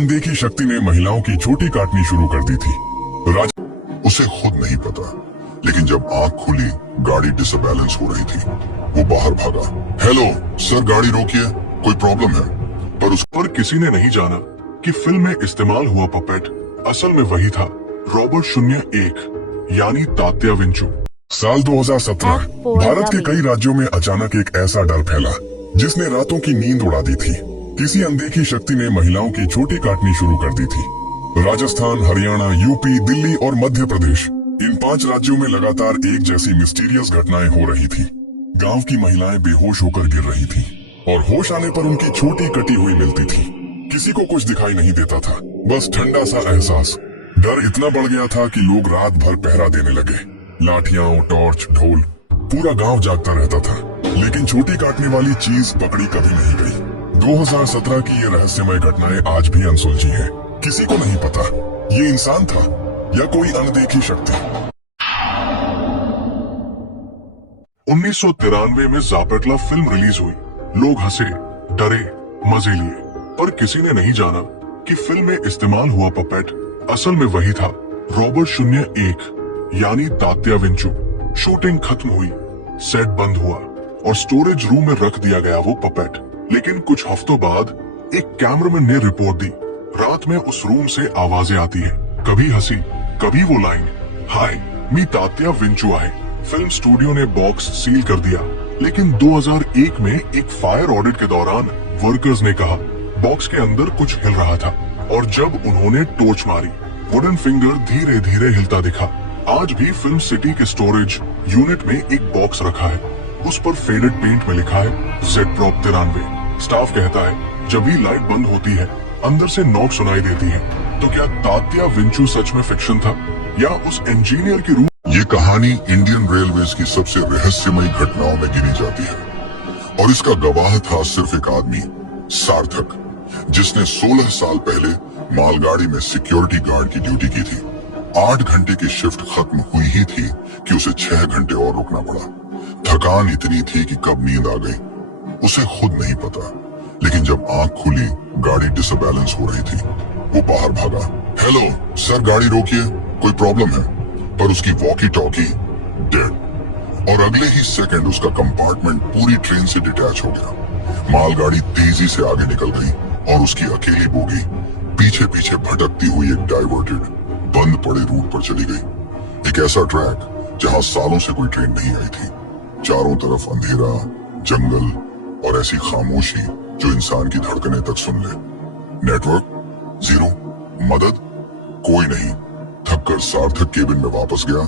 अनदेखी शक्ति ने महिलाओं की चोटी काटनी शुरू कर दी थी। उसे खुद नहीं पता, लेकिन जब आंख खुली गाड़ी डिसबैलेंस हो रही थी। वो बाहर भागा। हेलो सर, गाड़ी रोकिए, कोई प्रॉब्लम है? पर उस पर किसी ने नहीं जाना कि फिल्म में इस्तेमाल हुआ पपेट असल में वही था, रॉबर्ट 01 यानी तात्या विंचू। साल 2017 भारत के कई राज्यों में अचानक एक ऐसा डर फैला जिसने रातों की नींद उड़ा दी थी। किसी अनदेखी शक्ति ने महिलाओं की चोटी काटनी शुरू कर दी थी। राजस्थान, हरियाणा, यूपी, दिल्ली और मध्य प्रदेश, इन 5 राज्यों में लगातार एक जैसी मिस्टीरियस घटनाएं हो रही थी। गांव की महिलाएं बेहोश होकर गिर रही थीं और होश आने पर उनकी चोटी कटी हुई मिलती थी। किसी को कुछ दिखाई नहीं देता था, बस ठंडा सा एहसास। डर इतना बढ़ गया था कि लोग रात भर पहरा देने लगे। लाठियां, टॉर्च, ढोल, पूरा गांव जागता रहता था। लेकिन चोटी काटने वाली चीज पकड़ी कभी नहीं गई। 2017 की ये रहस्यमय घटनाएं आज भी अनसुलझी हैं। किसी को नहीं पता ये इंसान था या कोई अनदेखी शक्ति। 1993 में ज़ापेटला फिल्म रिलीज हुई। लोग हंसे, डरे, मजे लिए, पर किसी ने नहीं जाना कि फिल्म में इस्तेमाल हुआ पपेट असल में वही था, रॉबर्ट 01 यानी तात्या विंचू। शूटिंग खत्म हुई, सेट बंद हुआ और स्टोरेज रूम में रख दिया गया वो पपेट। लेकिन कुछ हफ्तों बाद एक कैमरामैन ने रिपोर्ट दी, रात में उस रूम से आवाजें आती है, कभी हंसी, कभी वो लाइन, हाय मी तात्या विंचू आए। फिल्म स्टूडियो ने बॉक्स सील कर दिया, लेकिन 2001 में एक फायर ऑडिट के दौरान वर्कर्स ने कहा बॉक्स के अंदर कुछ हिल रहा था, और जब उन्होंने टॉर्च मारी, वुडन फिंगर धीरे धीरे हिलता दिखा। आज भी फिल्म सिटी के स्टोरेज यूनिट में एक बॉक्स रखा है, उस पर फेडेड पेंट में लिखा है Z-Prop 93। स्टाफ कहता है जब भी लाइट बंद होती है अंदर से नॉक सुनाई देती है। तो क्या तात्या विंचू सच में फिक्शन था या उस इंजीनियर की रूह? ये कहानी इंडियन रेलवेज की सबसे रहस्यमय घटनाओं में गिनी जाती है और इसका गवाह था सिर्फ एक आदमी, सार्थक, जिसने 16 साल पहले मालगाड़ी में सिक्योरिटी गार्ड की ड्यूटी की थी। 8 घंटे की शिफ्ट खत्म हुई ही थी कि उसे 6 घंटे और रुकना पड़ा। थकान इतनी थी कि कब नींद आ गई उसे खुद नहीं पता, लेकिन जब आंख खुली गाड़ी डिसबैलेंस हो रही थी। वो बाहर भागा। हेलो सर, गाड़ी रोकिए, कोई प्रॉब्लम है? पर उसकी वॉकी टॉकी डेड, और अगले ही सेकंड उसका कंपार्टमेंट पूरी ट्रेन से डिटैच हो गया। मालगाड़ी तेजी से आगे निकल गई और उसकी अकेली बोगी पीछे पीछे भटकती हुई एक डाइवर्टेड, बंद पड़े रूट पर चली गई। एक ऐसा ट्रैक जहां सालों से कोई ट्रेन नहीं आई थी। चारों तरफ अंधेरा, जंगल और ऐसी खामोशी जो इंसान की धड़कनें तक सुन ले। नेटवर्क जीरो, मदद कोई नहीं। थककर सार्थक केबिन में वापस गया।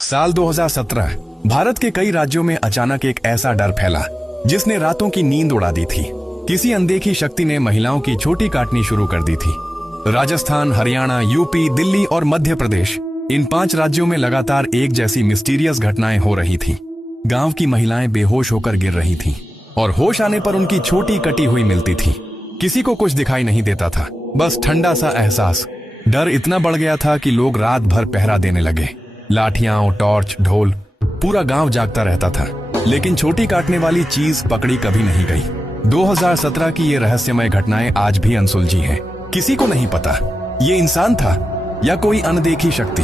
साल 2017 भारत के कई राज्यों में अचानक एक ऐसा डर फैला जिसने रातों की नींद उड़ा दी थी। किसी अनदेखी शक्ति ने महिलाओं की चोटी काटनी शुरू कर दी थी। राजस्थान, हरियाणा, यूपी, दिल्ली और मध्य प्रदेश, इन 5 राज्यों में लगातार एक जैसी मिस्टीरियस घटनाएं हो रही थी। गांव की महिलाएं बेहोश होकर गिर रही थीं और होश आने पर उनकी चोटी कटी हुई मिलती थी। किसी को कुछ दिखाई नहीं देता था, बस ठंडा सा एहसास। डर इतना बढ़ गया था कि लोग रात भर पहरा देने लगे। लाठियां, टॉर्च, ढोल, पूरा गांव जागता रहता था। लेकिन चोटी काटने वाली चीज पकड़ी कभी नहीं गई। 2017 की ये रहस्यमय घटनाएं आज भी अनसुलझी हैं। किसी को नहीं पता ये इंसान था या कोई अनदेखी शक्ति।